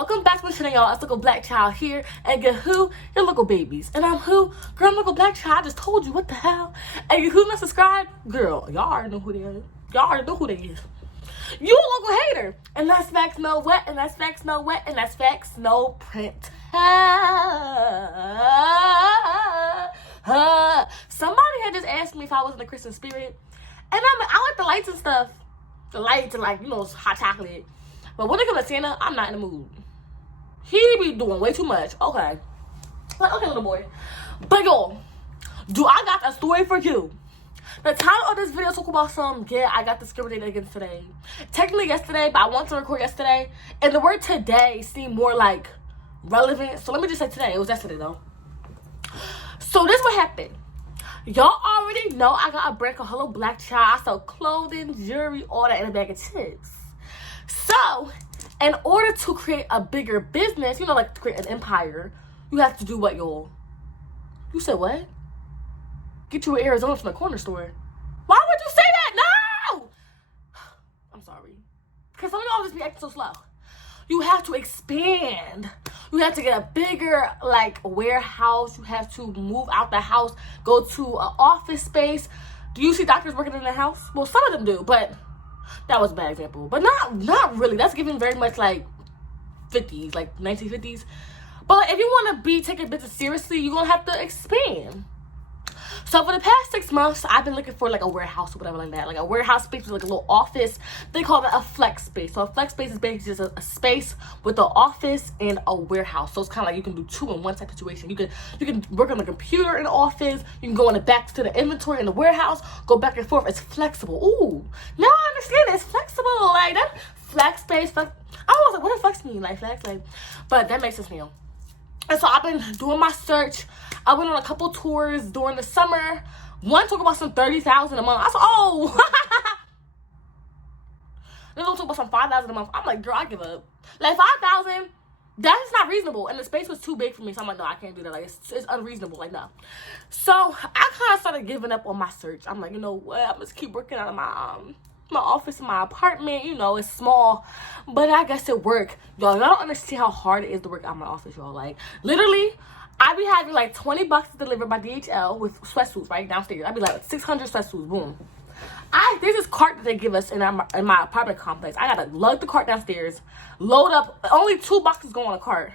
Welcome back to the channel, y'all. It's Localblackchild here, and get who? Your local babies. And I'm who? Girl, I'm Localblackchild. I just told you, what the hell? And you who not subscribed? Girl, y'all already know who they are. Y'all already know who they is. You a local hater. And that's facts, no what, and that's facts, no what, and that's facts, no print. Somebody had just asked me if I was in the Christian spirit. And I like the lights and stuff. The lights and, like, you know, hot chocolate. But when it comes to Santa, I'm not in the mood. He be doing way too much. Okay. Like, okay, little boy. But yo, do I got a story for you? The title of this video talk about I got discriminated against today. Technically yesterday, but I wanted to record yesterday. And the word today seemed more like relevant. So let me just say today. It was yesterday though. So this what happened. Y'all already know I got a brand called Localblackchild. I sell clothing, jewelry, all that in a bag of chips. So, in order to create a bigger business, you know, like to create an empire, you have to do what, y'all? You said what? Get you an Arizona from the corner store. Why would you say that? No! I'm sorry. Because some of y'all just be acting so slow. You have to expand. You have to get a bigger, like, warehouse. You have to move out the house, go to an office space. Do you see doctors working in the house? Well, some of them do, but that was a bad example. But not really. That's giving very much like 50s, like 1950s. But if you want to be taking business seriously, you're going to have to expand. So for the past 6 months, I've been looking for like a warehouse or whatever like that. Like a warehouse space with like a little office. They call it a flex space. So a flex space is basically just a space with an office and a warehouse. So it's kind of like you can do 2 in 1 type situation. You can work on the computer in the office. You can go in the back to the inventory in the warehouse. Go back and forth. It's flexible. Ooh, now I understand it. It's flexible. Like that flex space. I was like, what does flex mean? Like flex, like, but that makes sense now. And so I've been doing my search. I went on a couple tours during the summer. One talk about some $30,000 a month. I said, oh. Then one talk about some $5,000 a month. I'm like, girl, I give up. Like $5,000, that's not reasonable. And the space was too big for me. So I'm like, no, I can't do that. Like it's unreasonable. Like no. So I kind of started giving up on my search. I'm like, you know what? I'm just keep working out of my office in my apartment. You know, it's small, but I guess it worked. Y'all don't understand how hard it is to work out of my office, y'all. Like literally, I be having like 20 boxes delivered by DHL with sweatsuits right downstairs. I'd be like 600 sweatsuits, boom. There's this cart that they give us in my apartment complex. I gotta lug the cart downstairs, load up, only 2 boxes go on a cart,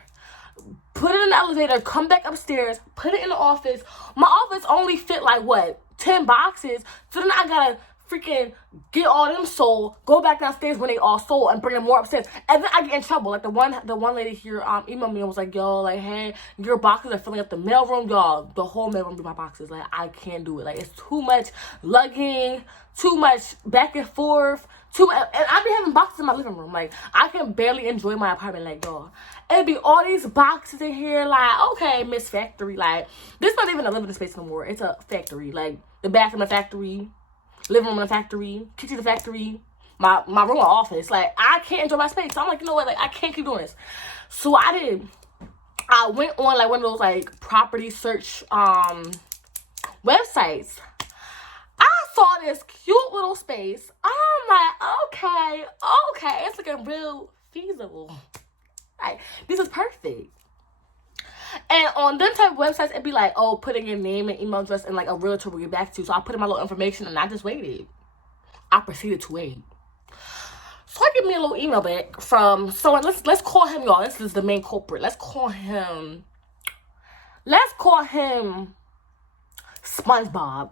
put it in the elevator, come back upstairs, put it in the office. My office only fit like what, 10 boxes. So then I gotta freaking get all them sold, go back downstairs when they all sold, and bring them more upstairs. And then I get in trouble. Like the one lady here emailed me and was like, yo, like, hey, your boxes are filling up the mailroom. Y'all, the whole mailroom be my boxes. Like, I can't do it. Like, it's too much lugging, too much back and forth, and I be having boxes in my living room. Like, I can barely enjoy my apartment. Like, y'all, it'd be all these boxes in here. Like, okay, Miss Factory. Like, this not even a living space no more. It's a factory. Like, the bathroom a factory, living room in a factory, kitchen in a factory, my room or office. Like, I can't enjoy my space. So I'm like, you know what? Like, I can't keep doing this. So I went on like one of those like property search websites. I saw this cute little space. I'm like, okay, it's looking real feasible. Like, this is perfect. And on them type of websites, it'd be like, oh, put in your name and email address and like a realtor will get back to you. So I put in my little information and I just waited. I proceeded to wait. So I get me a little email back from someone. Let's call him, y'all. This is the main culprit. Let's call him SpongeBob,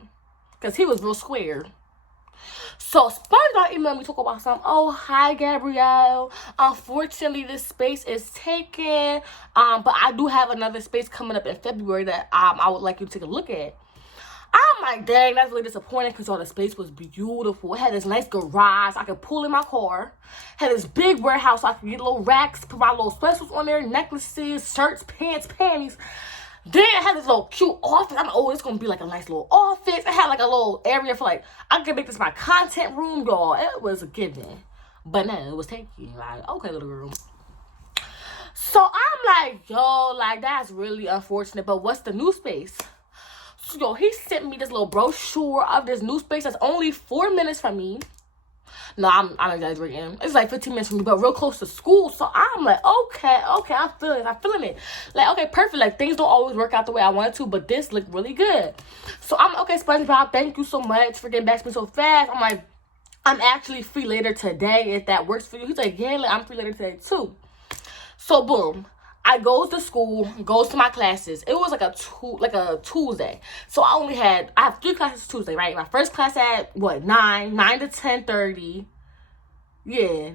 because he was real square. So SpongeBob emailed me, talk about something. Oh, hi Gabrielle. Unfortunately, this space is taken. But I do have another space coming up in February that I would like you to take a look at. I'm like, dang, that's really disappointing because all the space was beautiful. It had this nice garage I could pull in my car. Had this big warehouse so I could get little racks, put my little specials on there, necklaces, shirts, pants, panties. Then it had this little cute office. I'm like, oh, it's going to be like a nice little office. It had like a little area for like, I could make this my content room, y'all. It was a given. But no, it was taken. Like, okay, little girl. So I'm like, yo, like, that's really unfortunate. But what's the new space? So, yo, he sent me this little brochure of this new space that's only 4 minutes from me. No, I'm exaggerating. It's like 15 minutes from me, but real close to school. So I'm like, okay, I'm feeling it. Like, okay, perfect. Like, things don't always work out the way I wanted to, but this looked really good. So I'm okay, SpongeBob, thank you so much for getting back to me so fast. I'm like, I'm actually free later today if that works for you. He's like, yeah, like, I'm free later today too. So boom, I goes to school, goes to my classes. It was like a Tuesday. So I have 3 classes Tuesday, right? My first class at 9 to 10:30. Yeah,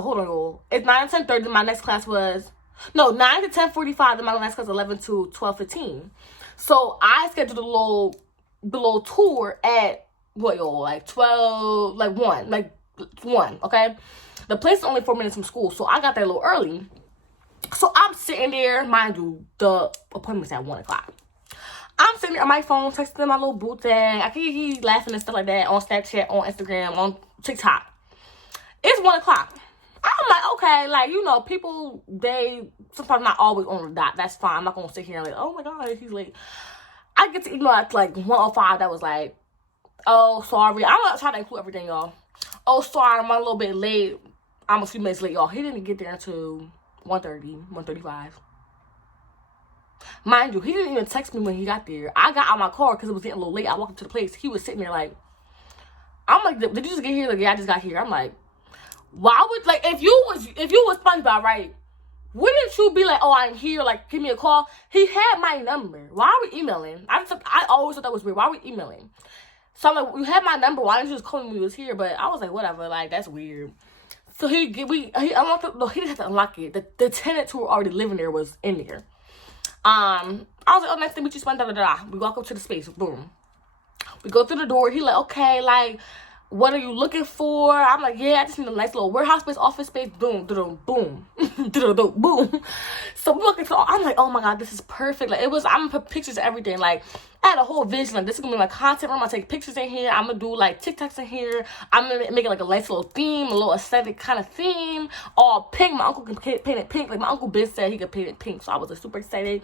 hold on, y'all. It's 9 to 10:30. My next class was 9 to 10:45. Then my next class was 11 to 12:15. So I scheduled the little tour at what, y'all, like 12, like 1, okay? The place is only 4 minutes from school, so I got there a little early. So I'm sitting there, mind you, the appointment's at 1 o'clock. I'm sitting there on my phone, texting my little boo thing. I can hear he laughing and stuff like that on Snapchat, on Instagram, on TikTok. It's 1 o'clock. I'm like, okay, like, you know, people, they sometimes not always on the dot. That's fine. I'm not gonna sit here and like, oh my God, he's late. I get to email at like 1:05 that was like, oh, sorry. I'm not trying to include everything, y'all. Oh, sorry, I'm a little bit late. I'm a few minutes late, y'all. He didn't get there until 1:30, 1:35. Mind you, he didn't even text me when he got there. I got out of my car because it was getting a little late. I walked up to the place. He was sitting there like, I'm like, did you just get here? Like, yeah, I just got here. I'm like, why would, like, if you was SpongeBob, right? Wouldn't you be like, oh, I'm here, like, give me a call? He had my number. Why are we emailing? I always thought that was weird. Why are we emailing? So I'm like, you had my number. Why didn't you just call me when you was here? But I was like, whatever. Like, that's weird. So he unlocked it. No, he didn't have to unlock it. The tenants who were already living there was in there. I was like, oh, nice to meet you, SpongeBob. We walk up to the space. Boom. We go through the door. He like, okay, like, what are you looking for? I'm like, yeah, I just need a nice little warehouse space, office space. Boom, boom, boom, boom. So we looking. I'm like, oh my God, this is perfect. Like, I'm gonna put pictures of everything. Like, I had a whole vision. Like, this is gonna be my content room. I'm gonna take pictures in here. I'm gonna do like TikToks in here. I'm gonna make it like a nice little theme, a little aesthetic kind of theme, all pink. My uncle can paint it pink. Like, my uncle Ben said he could paint it pink, so I was like, super excited.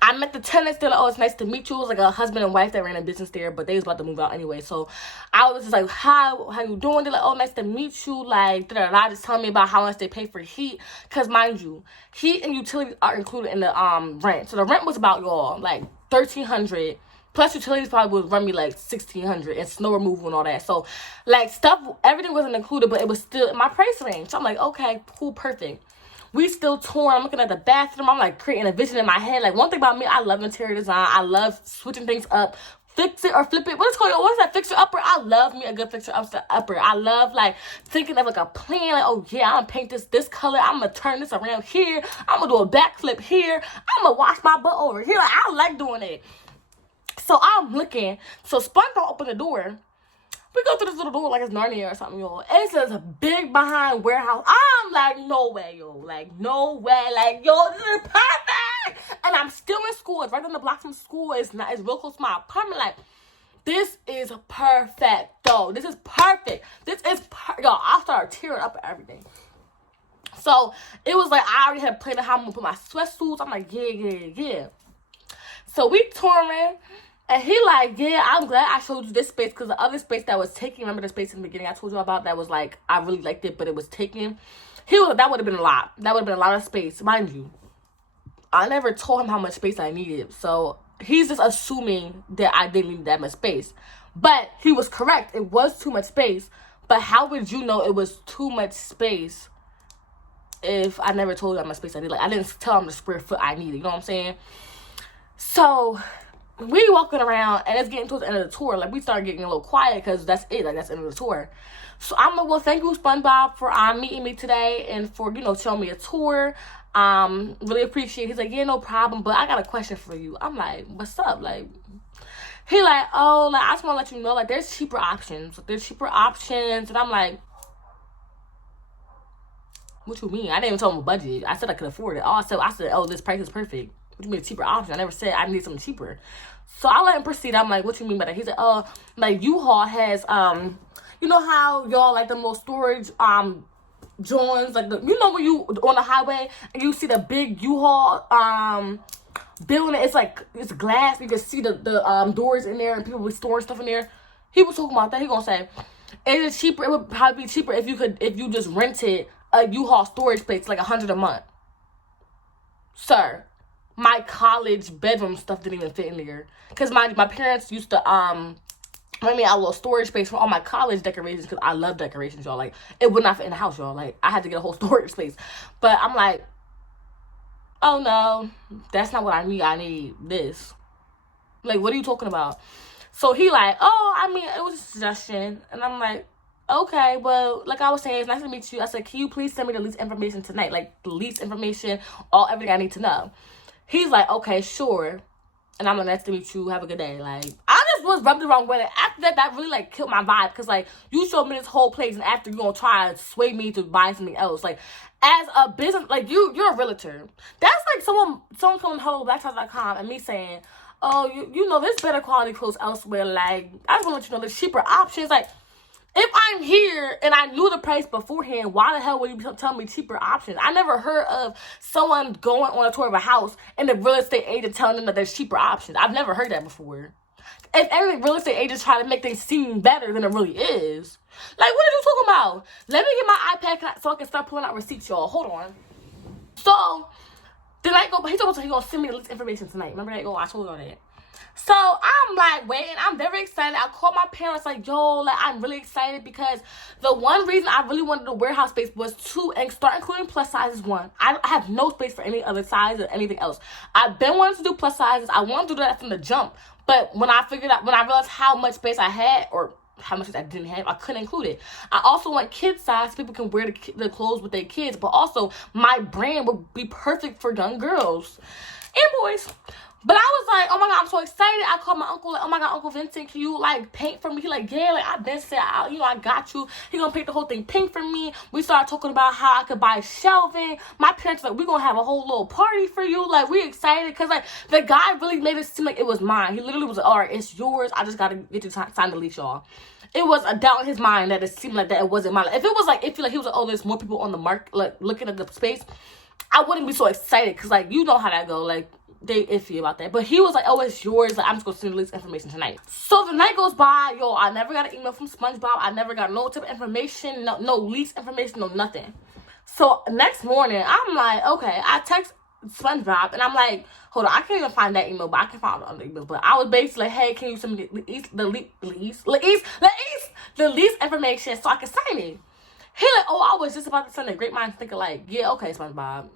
I met the tenants. They're like, oh, it's nice to meet you. It was like a husband and wife that ran a business there, but they was about to move out anyway. So I was just like, how you doing? They're like, oh, nice to meet you. Like, just telling me about how much they pay for heat, cause mind you, heat and utilities are included in the rent. So the rent was about, y'all, like $1,300. Plus utilities probably would run me like $1,600 and snow removal and all that. So like stuff, everything wasn't included, but it was still in my price range. So I'm like, okay, cool, perfect. We still touring. I'm looking at the bathroom. I'm like creating a vision in my head. Like, one thing about me, I love interior design. I love switching things up. Fix it or flip it. What's that? Fixer upper. I love me a good fixer upper. I love like thinking of like a plan. Like, oh yeah, I'm gonna paint this color. I'm gonna turn this around here. I'm gonna do a backflip here. I'm gonna wash my butt over here. Like, I like doing it. So I'm looking. So SpongeBob opened the door. We go through this little door like it's Narnia or something, y'all. It says a big behind warehouse. I'm like, no way, yo. Like, no way. Like, yo, this is perfect. And I'm still in school. It's right on the block from school. It's real close to my apartment. Like, this is perfect, though. This is perfect. Yo, I started tearing up at everything. So it was like I already had planned how I'm gonna put my sweatsuits. I'm like, yeah. So we touring. And he like, yeah, I'm glad I showed you this space, because the other space that was taken, remember the space in the beginning I told you about that was like, I really liked it, but it was taken? He was like, that would have been a lot. That would have been a lot of space. Mind you, I never told him how much space I needed. So he's just assuming that I didn't need that much space. But he was correct. It was too much space. But how would you know it was too much space if I never told you how much space I needed? Like, I didn't tell him the square foot I needed. You know what I'm saying? So we walking around, and it's getting towards the end of the tour. Like, we started getting a little quiet because that's it. Like, that's the end of the tour. So I'm like, well, thank you, SpongeBob, for meeting me today and for, you know, showing me a tour. Really appreciate it. He's like, yeah, no problem, but I got a question for you. I'm like, what's up? Like, he like, oh, like, I just want to let you know, like, there's cheaper options. And I'm like, what you mean? I didn't even tell him a budget. I said I could afford it. I said, oh, this price is perfect. What do you mean a cheaper option? I never said I need something cheaper. So I let him proceed. I'm like, what you mean by that? He said, like, U-Haul has, you know how y'all like the little storage, joints, like, you know when you on the highway and you see the big U-Haul, building, it's like, it's glass. You can see the doors in there and people be storing stuff in there. He was talking about that. He gonna say, It is cheaper. It would probably be cheaper if you just rented a U-Haul storage space, like $100 a month. Sir, my college bedroom stuff didn't even fit in there. Because my parents used to, rent me out a little storage space for all my college decorations, because I love decorations, y'all. Like, it would not fit in the house, y'all. Like, I had to get a whole storage space. But I'm like, oh no, that's not what I need. I need this. Like, what are you talking about? So he like, oh, I mean, it was a suggestion. And I'm like, okay, well, like I was saying, it's nice to meet you. I said, can you please send me the lease information tonight? Like, the lease information, everything I need to know. He's like, okay, sure. And I'm like, nice to meet you. Have a good day. Like, I just was rubbed the wrong way. After that really, like, killed my vibe. Because, like, you showed me this whole place, and after, you're going to try to sway me to buy something else. Like, as a business, like, you're a realtor. That's like someone coming to Localblackchild.com and me saying, oh, you know, there's better quality clothes elsewhere. Like, I just want to let you know there's cheaper options. Like, if I'm here and I knew the price beforehand, why the hell would you tell me cheaper options? I never heard of someone going on a tour of a house and the real estate agent telling them that there's cheaper options. I've never heard that before. If every real estate agents try to make things seem better than it really is. Like, what are you talking about? Let me get my iPad so I can start pulling out receipts, y'all. Hold on. So, the night go, he told me he's going to send me the lease information tonight. Remember that? I told y'all that. So, I'm like, waiting. I'm very excited. I called my parents like, yo, like, I'm really excited because the one reason I really wanted a warehouse space was to start including plus sizes. One, I have no space for any other size or anything else. I've been wanting to do plus sizes. I wanted to do that from the jump. But when I realized how much space I had, or how much I didn't have, I couldn't include it. I also want kid size so people can wear the clothes with their kids, but also my brand would be perfect for young girls and boys. But I was like, oh my God, I'm so excited. I called my uncle, like, oh my God, Uncle Vincent, can you, like, paint for me? He like, yeah, like, I've been said, I got you. He gonna paint the whole thing pink for me. We started talking about how I could buy shelving. My parents like, we gonna have a whole little party for you. Like, we excited. Because, like, the guy really made it seem like it was mine. He literally was like, all right, it's yours. I just gotta get you to sign the lease, y'all. It was a doubt in his mind that it seemed like that it wasn't mine. If it was like, he was like, oh, there's more people on the market, like, looking at the space, I wouldn't be so excited. Because, like, you know how that go. Like, they iffy about that. But he was like, oh, it's yours. Like, I'm just gonna send the lease information tonight. So the night goes by, yo, I never got an email from SpongeBob. I never got no type of information, no lease information, no nothing. So next morning, I'm like, okay, I text SpongeBob and I'm like, hold on, I can't even find that email, but I can find other emails. But I was basically like, hey, can you send me the lease information so I can sign it? He like, oh, I was just about to send it. Great minds think alike. Yeah, okay, SpongeBob.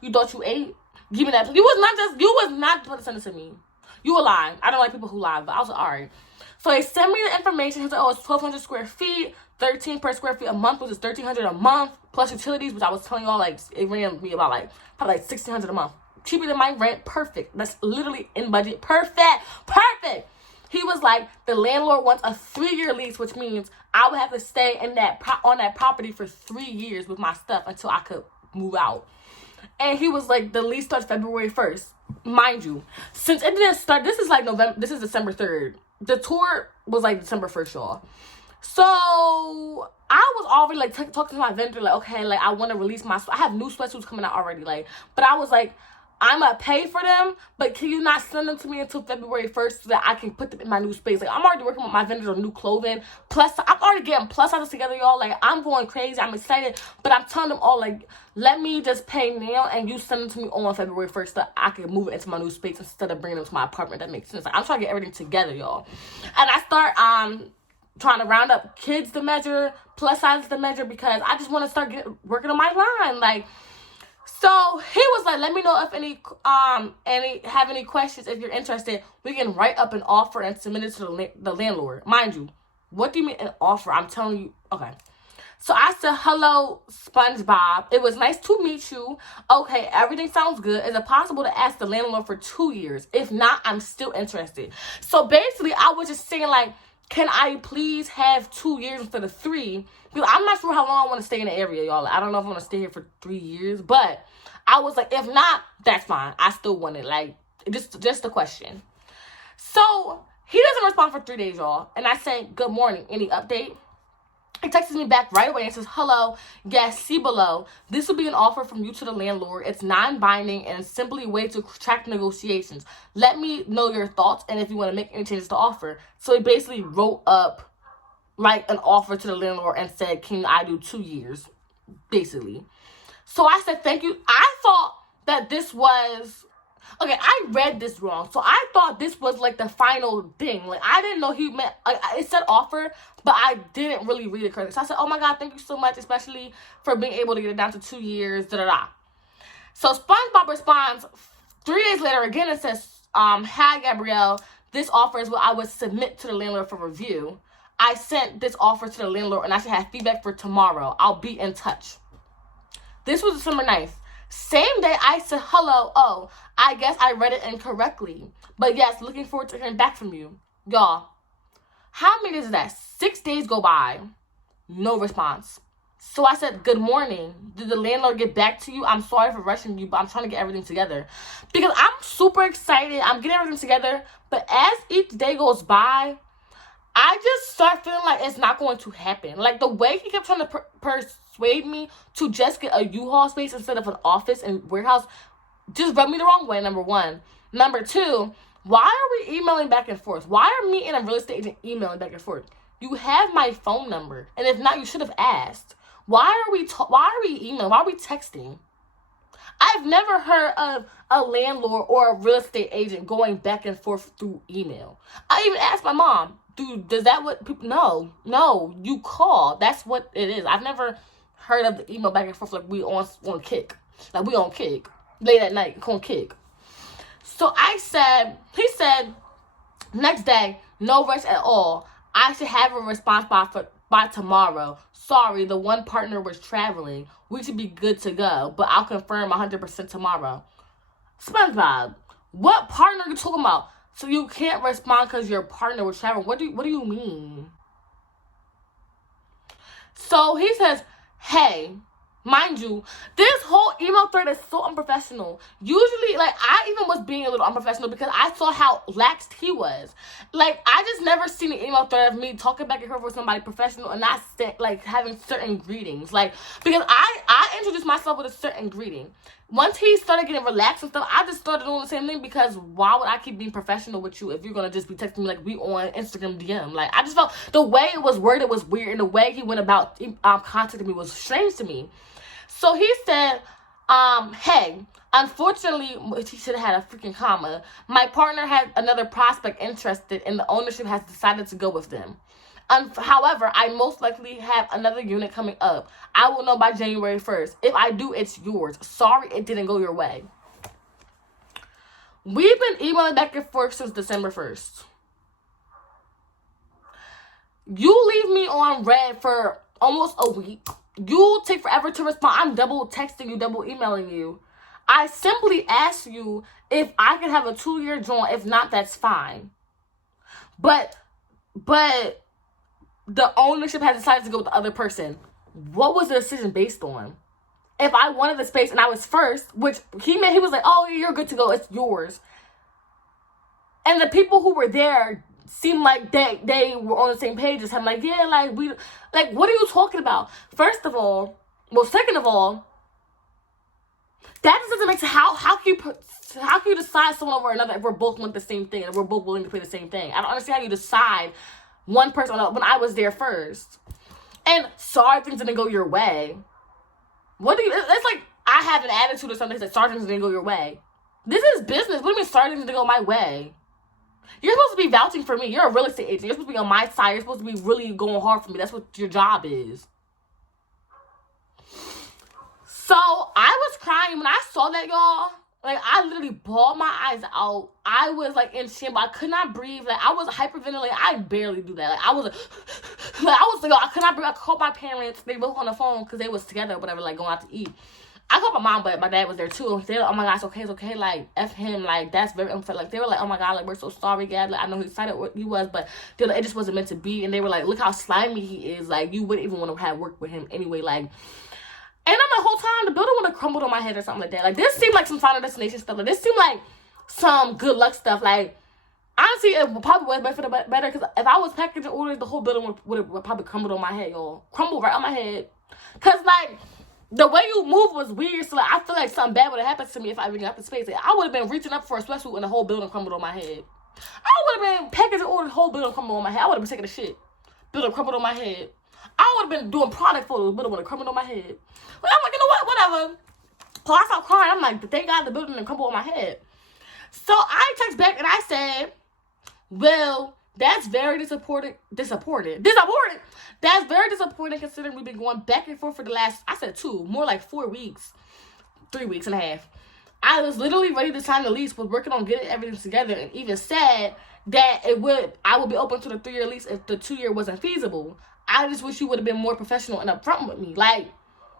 You thought you ate? Give me that. You was not supposed to send it to me. You were lying. I don't like people who lie, but I was like, all right. So they sent me the information. He's like, oh, it's 1,200 square feet, 13 per square feet a month, which is 1,300 a month, plus utilities, which I was telling y'all, like, it ran me about, like, probably like 1,600 a month. Cheaper than my rent. Perfect. That's literally in budget. Perfect. He was like, the landlord wants a 3-year lease, which means I would have to stay in on that property for 3 years with my stuff until I could move out. And he was like, the lease starts February 1st. Mind you, since it didn't start, this is like this is December 3rd. The tour was like December 1st, y'all. So I was already like talking to my vendor, like, okay, like, I want to release I have new sweatsuits coming out already, like, but I was like, I'm gonna pay for them, but can you not send them to me until February 1st so that I can put them in my new space? Like, I'm already working with my vendors on new clothing. Plus, I'm already getting plus sizes together, y'all. Like, I'm going crazy. I'm excited. But I'm telling them all, like, let me just pay now and you send them to me on February 1st so that I can move it into my new space instead of bringing them to my apartment. That makes sense. Like, I'm trying to get everything together, y'all. And I start trying to round up kids to measure, plus sizes to measure, because I just want to start working on my line. Like, so he was like, let me know if any questions. If you're interested, we can write up an offer and submit it to the landlord. Mind you, what do you mean an offer? I'm telling you. Okay. So I said, hello, SpongeBob. It was nice to meet you. Okay, everything sounds good. Is it possible to ask the landlord for 2 years? If not, I'm still interested. So basically, I was just saying, like, can I please have 2 years instead of 3? Because I'm not sure how long I want to stay in the area, y'all. I don't know if I want to stay here for 3 years. But I was like, if not, that's fine. I still want it. Like, just a question. So he doesn't respond for 3 days, y'all. And I say, good morning. Any update? He texts me back right away and says, hello, yes, see below. This will be an offer from you to the landlord. It's non-binding and simply a way to track negotiations. Let me know your thoughts and if you want to make any changes to offer. So he basically wrote up write an offer to the landlord and said, can I do 2 years, basically. So I said, thank you. I thought that this was, okay, I read this wrong. So I thought this was like the final thing. Like, I didn't know he meant, like, it said offer, but I didn't really read it correctly. So I said, oh my God, thank you so much, especially for being able to get it down to 2 years, da-da-da. So SpongeBob responds 3 days later again and says, hi, Gabrielle. This offer is what I would submit to the landlord for review. I sent this offer to the landlord and I should have feedback for tomorrow. I'll be in touch. This was December 9th. Same day, I said, hello, oh, I guess I read it incorrectly. But yes, looking forward to hearing back from you. Y'all, how many days is that? 6 days go by. No response. So I said, good morning. Did the landlord get back to you? I'm sorry for rushing you, but I'm trying to get everything together. Because I'm super excited. I'm getting everything together. But as each day goes by, I just start feeling like it's not going to happen. Like, the way he kept trying to persuade me to just get a U-Haul space instead of an office and warehouse just rubbed me the wrong way, number one. Number two, why are we emailing back and forth? Why are me and a real estate agent emailing back and forth? You have my phone number. And if not, you should have asked. Why are we emailing? Why are we texting? I've never heard of a landlord or a real estate agent going back and forth through email. I even asked my mom, dude, does that what people, no, you call. That's what it is. I've never heard of the email back and forth like we on Kick. Like we on Kick. Late at night, on Kick. So he said, next day, no rush at all. I should have a response by tomorrow. Sorry, the one partner was traveling. We should be good to go, but I'll confirm 100% tomorrow. SpongeBob, what partner are you talking about? So you can't respond because your partner was traveling. What do you mean? So he says, hey, mind you, this whole email thread is so unprofessional. Usually, like, I even was being a little unprofessional because I saw how laxed he was. Like, I just never seen an email thread of me talking back and forth with somebody professional and not, like, having certain greetings. Like, because I introduced myself with a certain greeting. Once he started getting relaxed and stuff, I just started doing the same thing because why would I keep being professional with you if you're going to just be texting me like we on Instagram DM? Like, I just felt the way it was worded was weird and the way he went about contacting me was strange to me. So he said, hey, unfortunately, he should have had a freaking comma. My partner had another prospect interested and the ownership has decided to go with them. However, I most likely have another unit coming up. I will know by January 1st. If I do, it's yours. Sorry it didn't go your way. We've been emailing back and forth since December 1st. You leave me on red for almost a week. You take forever to respond. I'm double texting you, double emailing you. I simply asked you if I could have a 2-year joint. If not, that's fine. But the ownership has decided to go with the other person. What was the decision based on? If I wanted the space and I was first, which he was like, oh, you're good to go. It's yours. And the people who were there seemed like they were on the same page as him. Like, yeah, like, what are you talking about? Second of all, that just doesn't make sense. How can you decide someone over another if we're both want the same thing and we're both willing to pay the same thing? I don't understand how you decide one person when I was there first. And sorry things didn't go your way. It's like I have an attitude or something that sorry things didn't go your way. This is business. What do you mean sorry things didn't go my way? You're supposed to be vouching for me. You're a real estate agent. You're supposed to be on my side. You're supposed to be really going hard for me. That's what your job is. So I was crying when I saw that, y'all. Like, I literally bawled my eyes out. I was, like, in shambles. I could not breathe. Like, I was hyperventilating. I barely do that. Like, I was I could not breathe. I called my parents. They both on the phone because they was together or whatever, like, going out to eat. I called my mom, but my dad was there, too. They were like, oh, my God, it's okay. Like, F him. Like, that's very unfair. Like, they were like, oh, my God, like, we're so sorry, Gab. Like, I know he excited what he was, but they were like, it just wasn't meant to be. And they were like, look how slimy he is. Like, you wouldn't even want to have work with him anyway. Like, and I'm the whole time, the building would have crumbled on my head or something like that. Like, this seemed like some Final Destination stuff. Like, this seemed like some good luck stuff. Like, honestly, it probably was better because if I was packaging orders, the whole building would have probably crumbled on my head, y'all. Crumbled right on my head. Because, like, the way you move was weird. So, like, I feel like something bad would have happened to me if I even got the space. Like, I would have been reaching up for a sweatsuit and the whole building crumbled on my head. I would have been packaging orders, the whole building crumbled on my head. I would have been taking a shit. building crumbled on my head. I would have been doing product photos, but it would have crumbled on my head. But I'm like, you know what? Whatever. So I stopped crying. I'm like, thank God the building didn't crumble on my head. So I text back and I said, well, that's very disappointing. That's very disappointing considering we've been going back and forth for the last, I said 4 weeks, 3 weeks and a half. I was literally ready to sign the lease, was working on getting everything together, and even said that I would be open to the 3-year lease if the 2-year wasn't feasible. I just wish you would have been more professional and upfront with me. Like,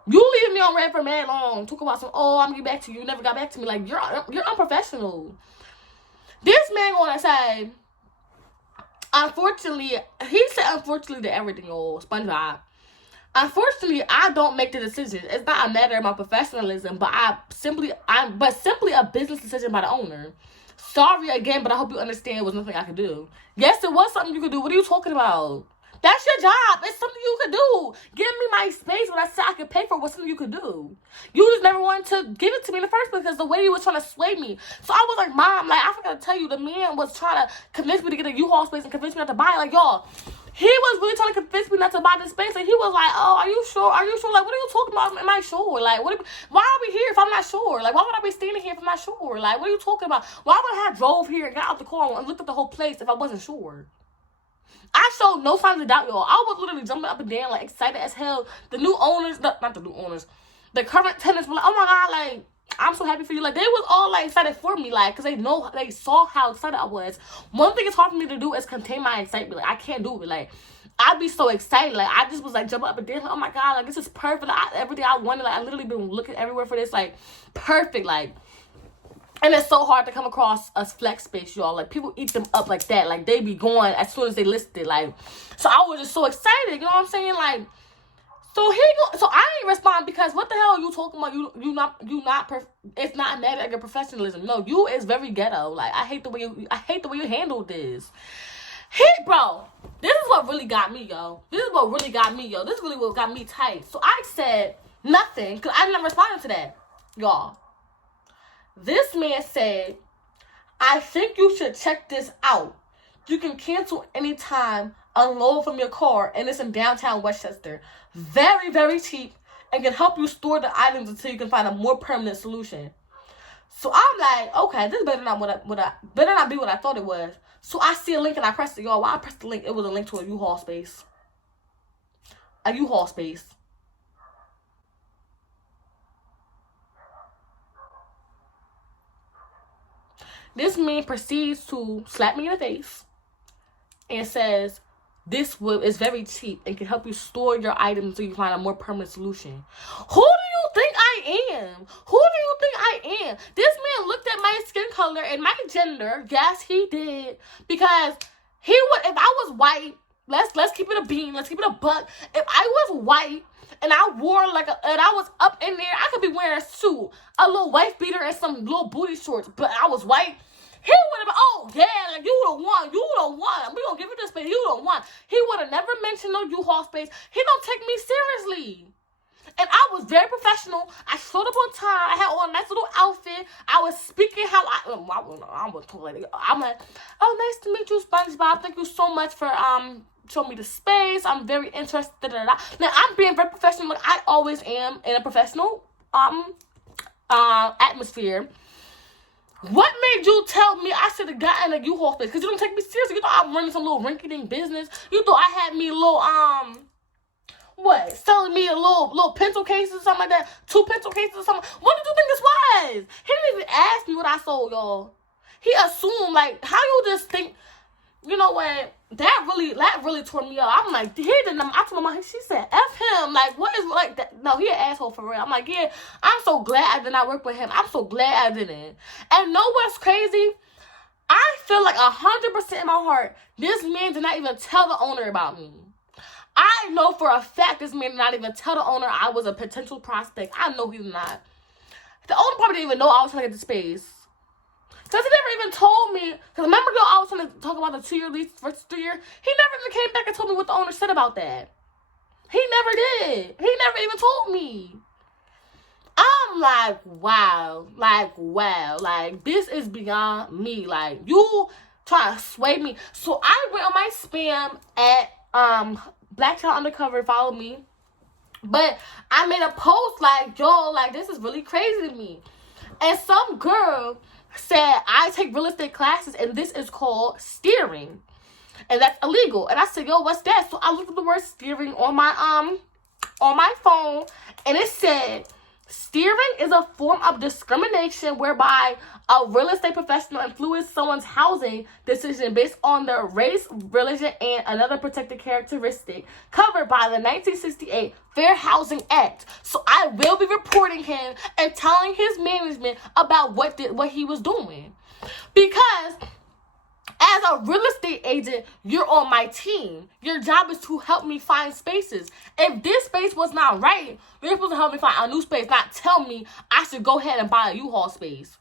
you leave me on red for mad long, talk about some, oh, I'm gonna get back to you, you never got back to me. Like, you're unprofessional. This man gonna say, unfortunately, he said unfortunately to everything, y'all, SpongeBob. Unfortunately, I don't make the decision. It's not a matter of my professionalism, but simply a business decision by the owner. Sorry again, but I hope you understand it was nothing I could do. Yes, it was something you could do. What are you talking about? That's your job. It's something you could do. Give me my space. When I said I could pay for it was something you could do. You just never wanted to give it to me in the first place because the way you was trying to sway me. So I was like, Mom, like, I forgot to tell you, the man was trying to convince me to get a U-Haul space and convince me not to buy it. Like, y'all, he was really trying to convince me not to buy this space. And he was like, oh, are you sure? Are you sure? Like, what are you talking about? Am I sure? Like, why are we here if I'm not sure? Like, why would I be standing here if I'm not sure? Like, what are you talking about? Why would I have drove here and got out the car and looked at the whole place if I wasn't sure? I showed no signs of doubt, y'all. I was literally jumping up and down, like, excited as hell. The new owners, not the new owners, the current tenants were like, oh my God, like, I'm so happy for you. Like, they was all, like, excited for me, like, because they saw how excited I was. One thing it's hard for me to do is contain my excitement. Like, I can't do it. Like, I'd be so excited. Like, I just was, like, jumping up and down. Like, oh my God, like, this is perfect. Everything I wanted, like, I literally been looking everywhere for this, like, perfect, like. And it's so hard to come across a flex space, y'all. Like, people eat them up like that. Like, they be going as soon as they list it. Like, so I was just so excited. You know what I'm saying? Like, so I ain't respond because what the hell are you talking about? It's not a matter of your professionalism. No, you is very ghetto. Like, I hate the way you handled this. Bro, this is what really got me, yo. This is really what got me tight. So I said nothing because I didn't respond to that, y'all. This man said, I think you should check this out. You can cancel anytime, unload from your car, and it's in downtown Westchester. Very, very cheap, and can help you store the items until you can find a more permanent solution. So I'm like, okay, this better not be what I thought it was. So I see a link and I pressed it, y'all. While I pressed the link, it was a link to a U-Haul space. A U-Haul space. This man proceeds to slap me in the face and says, this is very cheap and can help you store your items until you find a more permanent solution. Who do you think I am? This man looked at my skin color and my gender. Yes, he did. Because he would, if I was white, let's keep it a bean, let's keep it a buck. If I was white, and I wore and I was up in there, I could be wearing a suit, a little wife beater, and some little booty shorts, but I was white. He would have been, oh yeah, like, you the one. We gonna give you this space. You the one. He would have never mentioned no U-Haul space. He don't take me seriously. And I was very professional. I showed up on time. I had on a nice little outfit. I was speaking how I'm like, oh, nice to meet you, SpongeBob. Thank you so much for show me the space. I'm very interested. Now I'm being very professional, like I always am in a professional atmosphere. What made you tell me I should have gotten a U-Haul space? Because you don't take me seriously. You thought I'm running some little rinky-dink business. You thought I had me a little selling me a little pencil cases or something like that, 2 pencil cases or something. What did you think this was? He didn't even ask me what I sold, y'all. He assumed, like, how you just think. You know what? That really tore me up. I'm like, he didn't. I told him, she said, F him. Like, what is like that? No, he an asshole for real. I'm like, yeah, I'm so glad I did not work with him. I'm so glad I didn't. And know what's crazy? I feel like 100% in my heart, this man did not even tell the owner about me. I know for a fact this man did not even tell the owner I was a potential prospect. I know he's not. The owner probably didn't even know I was trying to get the space. Because he never even told me. Because remember, I was trying to talk about the 2-year lease versus 3-year. He never even came back and told me what the owner said about that. He never did. He never even told me. I'm like, wow. Like, this is beyond me. Like, you trying to sway me. So I went on my spam at Black Child Undercover followed me. But I made a post like, yo, like, this is really crazy to me. And some girl said, I take real estate classes and this is called steering. And that's illegal. And I said, yo, what's that? So I looked at the word steering on my phone, and it said, steering is a form of discrimination whereby a real estate professional influences someone's housing decision based on their race, religion, and another protected characteristic covered by the 1968 Fair Housing Act. So I will be reporting him and telling his management about what he was doing. Because as a real estate agent, you're on my team. Your job is to help me find spaces. If this space was not right, you're supposed to help me find a new space, not tell me I should go ahead and buy a U-Haul space.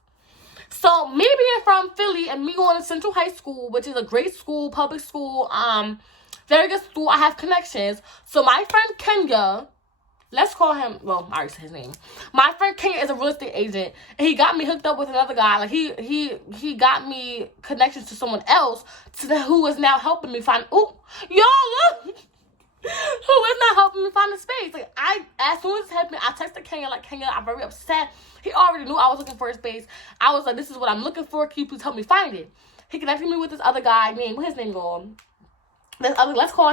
So me being from Philly and me going to Central High School, which is a great school, public school, very good school, I have connections. So my friend Kenya, let's call him, well, I already said his name. My friend Kenya is a real estate agent, and he got me hooked up with another guy. Like, he got me connections to someone else who is now helping me find, y'all look! Who is not helping me find a space. Like, as soon as it happened, I texted Kenya, like, Kenya, I'm very upset. He already knew I was looking for a space. I was like, this is what I'm looking for. Can you please help me find it? He connected me with this other guy named, what's his name called? Let's call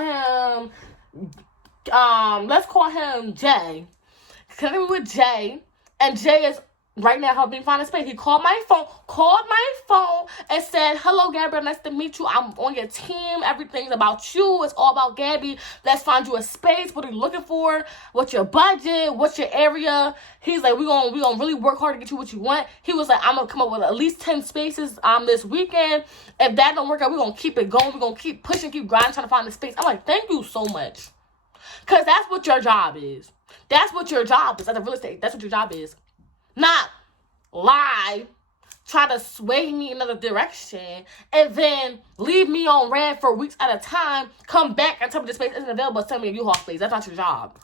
him Jay. Connected me with Jay, and Jay is right now helping me find a space. He called my phone, and said, hello, Gabby, nice to meet you. I'm on your team. Everything's about you. It's all about Gabby. Let's find you a space. What are you looking for? What's your budget? What's your area? He's like, we're gonna really work hard to get you what you want. He was like, I'm gonna come up with at least 10 spaces this weekend. If that don't work out, we're gonna keep it going. We're gonna keep pushing, keep grinding, trying to find a space. I'm like, thank you so much. Because that's what your job is. That's what your job is as a real estate. That's what your job is. Not lie, try to sway me in another direction, and then leave me on red for weeks at a time, come back and tell me the space isn't available, tell me a U-Haul space. That's not your job.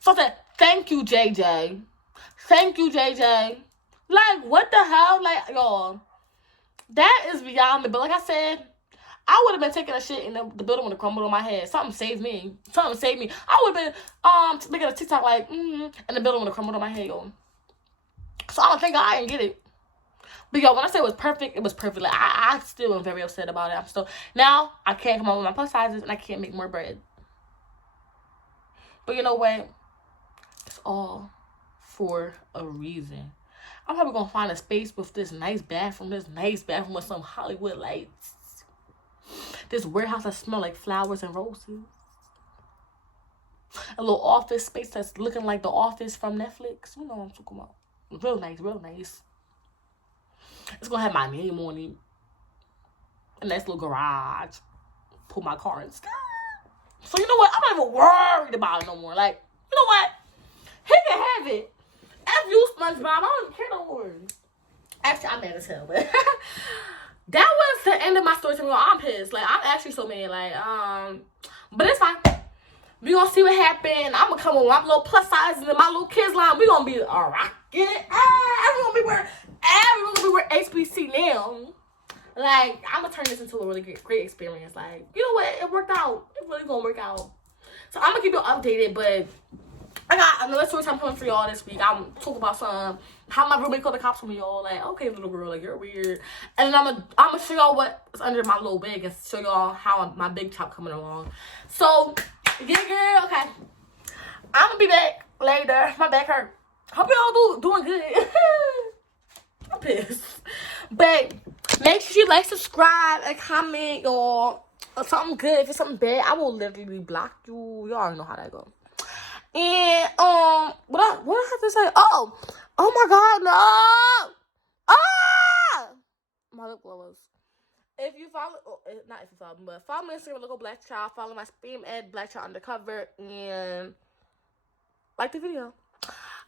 So I said, thank you, JJ. Thank you, JJ. Like, what the hell? Like, y'all, that is beyond me. But like I said, I would have been taking a shit and the building would have crumbled on my head. Something saved me. I would have been making a TikTok like, and the building would have crumbled on my head, yo. So I don't think I didn't get it. But yo, when I say it was perfect, it was perfect. Like, I still am very upset about it. Now I can't come up with my plus sizes and I can't make more bread. But you know what? It's all for a reason. I'm probably gonna find a space with this nice bathroom with some Hollywood lights. This warehouse that smells like flowers and roses. A little office space that's looking like The Office from Netflix. You know what I'm talking about. Real nice, real nice. It's gonna have my name on it. A nice little garage. Put my car in. So you know what? I'm not even worried about it no more. Like, you know what? He can have it. F you, SpongeBob. I don't even care no more. Actually, I'm mad as hell, but that was the end of my story. I'm pissed. Like, I'm actually so mad. Like, but it's fine. We gonna see what happened. I'm gonna come with my little plus sizes and my little kids line. We gonna be rocking. Everyone gonna be wearing HBC now. Like, I'm gonna turn this into a really great experience. Like, you know what? It worked out. It really gonna work out. So I'm gonna keep you updated, but I got another story time coming for y'all this week. I'm talking about how my roommate called the cops on me, y'all. Like, okay, little girl, like, you're weird. And then I'm gonna show y'all what's under my little wig and show y'all how my big top coming along. So, yeah, girl, okay. I'm gonna be back later. My back hurt. Hope y'all doing good. I'm pissed. But make sure you like, subscribe, and comment, y'all. Or something good. If it's something bad, I will literally block you. Y'all already know how that goes. And what I have to say? Oh my God, no! My lip gloss. If you follow, not if you follow me, but follow me on Instagram, Localblackchild. Follow my spam at BlackChild Undercover, and like the video.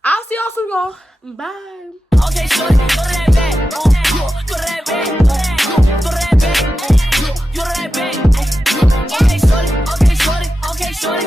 I'll see y'all soon, y'all. Bye. Okay, shorty, go to that back. Go to that back. Go to that back. Go to that back. Okay, shorty. Okay, shorty. Okay, shorty.